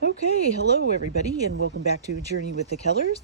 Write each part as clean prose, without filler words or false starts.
Okay, hello everybody and welcome back to Journey with the Kellers.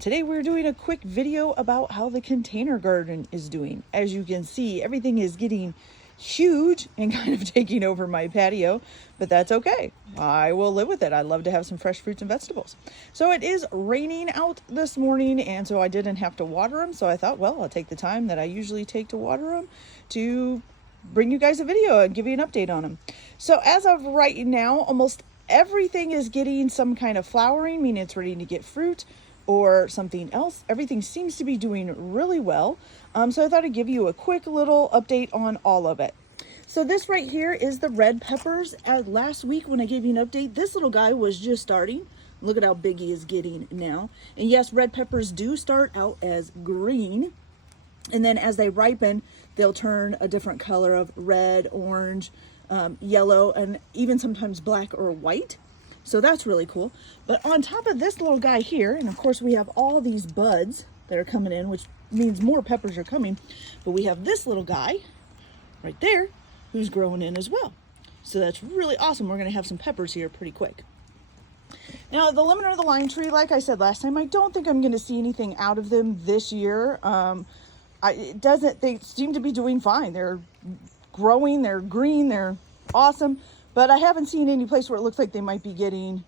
Today we're doing a quick video about how the container garden is doing. As you can see, everything is getting huge and kind of taking over my patio, but that's okay. I will live with it. I love to have some fresh fruits and vegetables. So it is raining out this morning, and so I didn't have to water them. So I thought, well, I'll take the time that I usually take to water them to bring you guys a video and give you an update on them. So as of right now, almost everything is getting some kind of flowering, meaning it's ready to get fruit or something else. Everything seems to be doing really well. So I thought I'd give you a quick little update on all of it. So this right here is the red peppers. Last week when I gave you an update, this little guy was just starting. Look at how big he is getting now. And yes, red peppers do start out as green. And then as they ripen, they'll turn a different color of red, orange, yellow, and even sometimes black or white. So that's really cool. But on top of this little guy here, and of course we have all these buds that are coming in, which means more peppers are coming, but we have this little guy right there who's growing in as well. So that's really awesome. We're going to have some peppers here pretty quick. Now the lemon or the lime tree, like I said last time, I don't think I'm going to see anything out of them this year. They seem to be doing fine. They're growing, they're green, they're awesome, but I haven't seen any place where it looks like they might be getting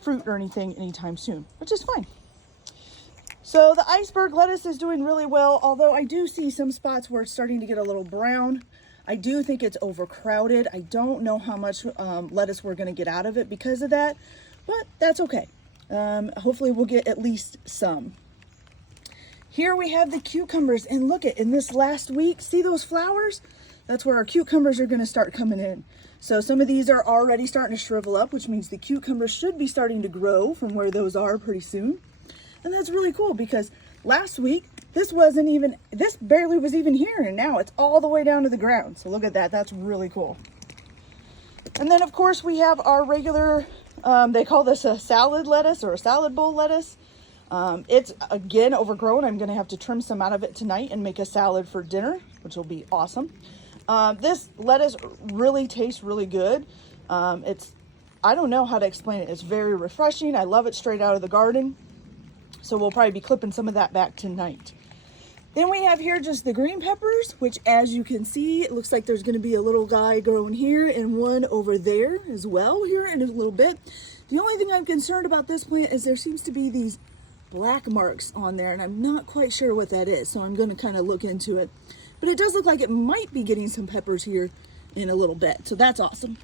fruit or anything anytime soon, which is fine. So the iceberg lettuce is doing really well, although I do see some spots where it's starting to get a little brown. I do think it's overcrowded. I don't know how much lettuce we're going to get out of it because of that, but that's okay. Hopefully we'll get at least some. Here we have the cucumbers, and look at in this last week, see those flowers? That's where our cucumbers are going to start coming in. So some of these are already starting to shrivel up, which means the cucumbers should be starting to grow from where those are pretty soon. And that's really cool because last week, this barely was even here, and now it's all the way down to the ground. So look at that, that's really cool. And then of course we have our regular, they call this a salad lettuce or a salad bowl lettuce. It's again overgrown. I'm going to have to trim some out of it tonight and make a salad for dinner, which will be awesome. This lettuce really tastes really good. I don't know how to explain it. It's very refreshing. I love it straight out of the garden. So we'll probably be clipping some of that back tonight. Then we have here just the green peppers, which as you can see, it looks like there's going to be a little guy growing here and one over there as well here in a little bit. The only thing I'm concerned about this plant is there seems to be these black marks on there, and I'm not quite sure what that is, so I'm going to kind of look into it. But it does look like it might be getting some peppers here in a little bit, so that's awesome.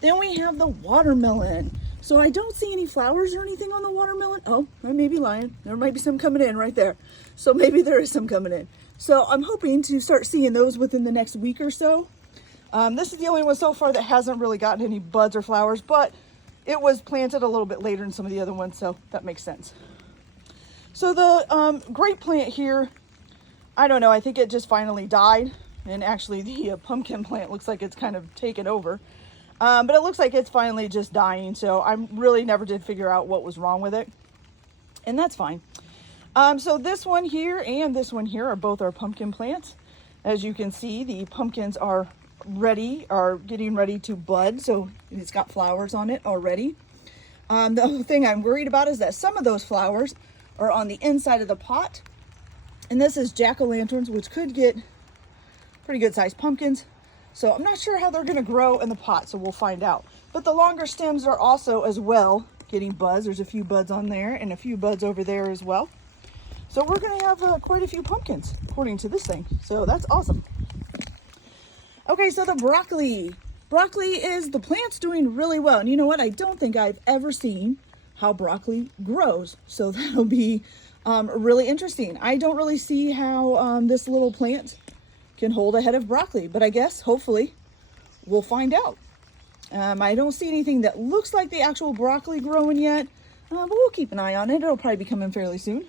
Then we have the watermelon. So I don't see any flowers or anything on the watermelon. Oh, I may be lying. There might be some coming in right there. So maybe there is some coming in. So I'm hoping to start seeing those within the next week or so. This is the only one so far that hasn't really gotten any buds or flowers, but it was planted a little bit later than some of the other ones, so that makes sense. So the grape plant here, I don't know, I think it just finally died. And actually the pumpkin plant looks like it's kind of taken over. But it looks like it's finally just dying, so I really never did figure out what was wrong with it. And that's fine. So this one here and this one here are both our pumpkin plants. As you can see, the pumpkins are getting ready to bud, so it's got flowers on it already. The only thing I'm worried about is that some of those flowers are on the inside of the pot, and this is jack-o'-lanterns, which could get pretty good sized pumpkins, so I'm not sure how they're going to grow in the pot, so we'll find out. But the longer stems are also as well getting buds. There's a few buds on there and a few buds over there as well, so we're going to have quite a few pumpkins according to this thing, so that's awesome. Okay, so the broccoli. The plant's doing really well. And you know what? I don't think I've ever seen how broccoli grows. So that'll be really interesting. I don't really see how this little plant can hold a head of broccoli, but I guess hopefully we'll find out. I don't see anything that looks like the actual broccoli growing yet, but we'll keep an eye on it. It'll probably be coming fairly soon.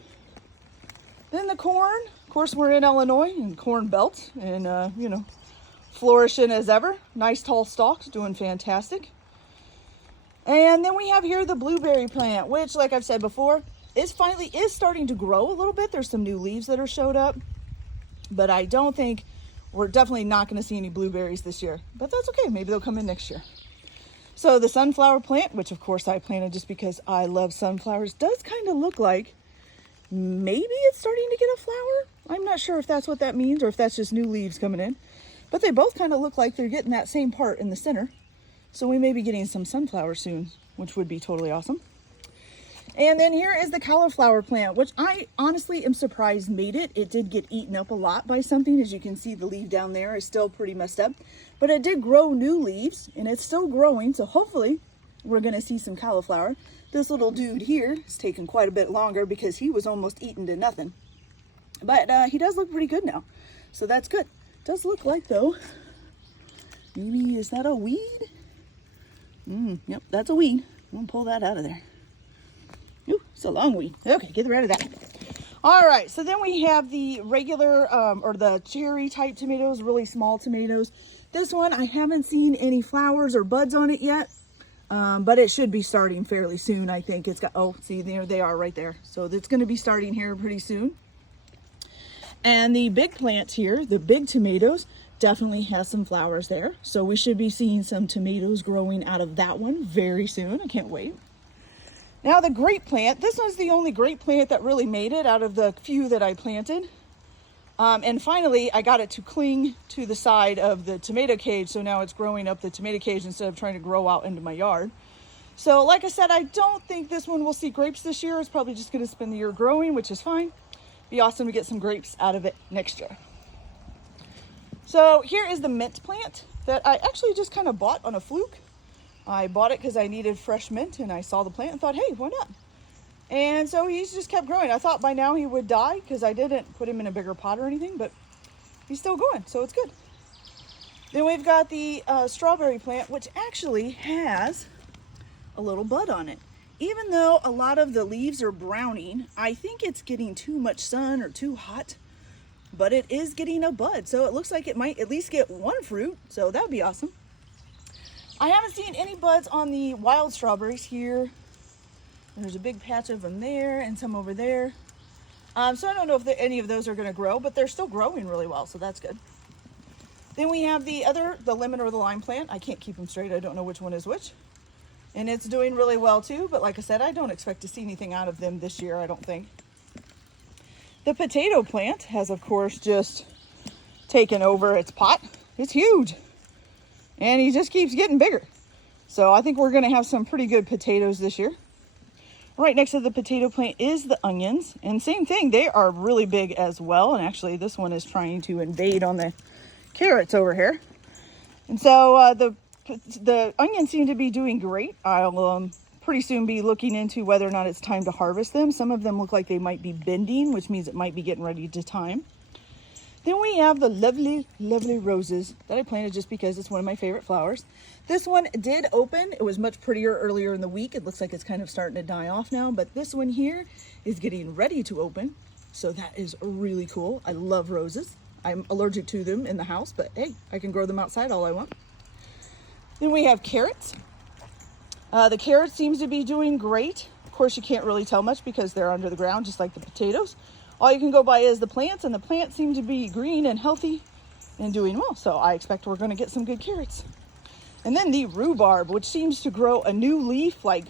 Then the corn. Of course, we're in Illinois and corn belt, and flourishing as ever. Nice tall stalks, doing fantastic. And then we have here the blueberry plant, which, like I've said before, is starting to grow a little bit. There's some new leaves that are showed up, but I don't think we're definitely not going to see any blueberries this year. But that's okay. Maybe they'll come in next year. So the sunflower plant, which of course I planted just because I love sunflowers, does kind of look like maybe it's starting to get a flower. I'm not sure if that's what that means or if that's just new leaves coming in, but they both kind of look like they're getting that same part in the center. So we may be getting some sunflowers soon, which would be totally awesome. And then here is the cauliflower plant, which I honestly am surprised made it. It did get eaten up a lot by something. As you can see, the leaf down there is still pretty messed up, but it did grow new leaves and it's still growing. So hopefully we're going to see some cauliflower. This little dude here is taking quite a bit longer because he was almost eaten to nothing, but he does look pretty good now. So that's good. Does look like though, maybe, is that a weed? Yep, that's a weed. I'm gonna pull that out of there. Ooh, it's a long weed. Okay, get rid of that. All right, so then we have the regular or the cherry type tomatoes, really small tomatoes. This one, I haven't seen any flowers or buds on it yet, but it should be starting fairly soon. I think it's got, oh, see, there they are right there. So it's going to be starting here pretty soon. And the big plants here, the big tomatoes, definitely has some flowers there. So we should be seeing some tomatoes growing out of that one very soon. I can't wait. Now the grape plant, this one's the only grape plant that really made it out of the few that I planted. And finally, I got it to cling to the side of the tomato cage. So now it's growing up the tomato cage instead of trying to grow out into my yard. So like I said, I don't think this one will see grapes this year. It's probably just going to spend the year growing, which is fine. Be awesome to get some grapes out of it next year. So here is the mint plant that I actually just kind of bought on a fluke. I bought it because I needed fresh mint and I saw the plant and thought, hey, why not? And so he's just kept growing. I thought by now he would die because I didn't put him in a bigger pot or anything, but he's still going, so it's good. Then we've got the strawberry plant, which actually has a little bud on it. Even though a lot of the leaves are browning, I think it's getting too much sun or too hot, but it is getting a bud. So it looks like it might at least get one fruit, so that would be awesome. I haven't seen any buds on the wild strawberries here. There's a big patch of them there and some over there. So I don't know if any of those are going to grow, but they're still growing really well, so that's good. Then we have the lemon or the lime plant. I can't keep them straight. I don't know which one is which. And it's doing really well too, but like I said, I don't expect to see anything out of them this year, I don't think. The potato plant has, of course, just taken over its pot. It's huge. And he just keeps getting bigger. So I think we're going to have some pretty good potatoes this year. Right next to the potato plant is the onions. And same thing, they are really big as well. And actually, this one is trying to invade on the carrots over here. And so the onions seem to be doing great. I'll pretty soon be looking into whether or not it's time to harvest them. Some of them look like they might be bending, which means it might be getting ready to time. Then we have the lovely, lovely roses that I planted just because it's one of my favorite flowers. This one did open. It was much prettier earlier in the week. It looks like it's kind of starting to die off now, but this one here is getting ready to open. So that is really cool. I love roses. I'm allergic to them in the house, but hey, I can grow them outside all I want. Then we have carrots. The carrots seems to be doing great. Of course, you can't really tell much because they're under the ground, just like the potatoes. All you can go by is the plants, and the plants seem to be green and healthy and doing well. So I expect we're going to get some good carrots. And then the rhubarb, which seems to grow a new leaf like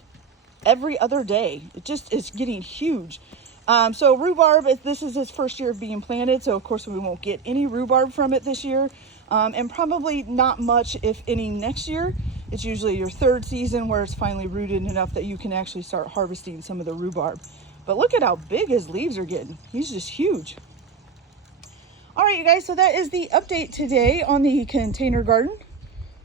every other day. It just is getting huge. So rhubarb, this is its first year of being planted. So of course we won't get any rhubarb from it this year. And probably not much, if any, next year. It's usually your third season where it's finally rooted enough that you can actually start harvesting some of the rhubarb. But look at how big his leaves are getting. He's just huge. All right, you guys, so that is the update today on the container garden.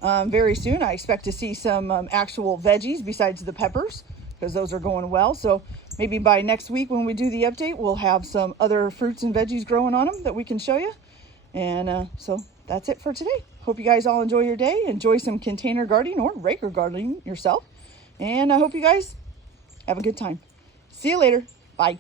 Very soon, I expect to see some actual veggies besides the peppers, because those are going well. So maybe by next week when we do the update, we'll have some other fruits and veggies growing on them that we can show you. And so that's it for today. Hope you guys all enjoy your day. Enjoy some container gardening or regular gardening yourself. And I hope you guys have a good time. See you later. Bye.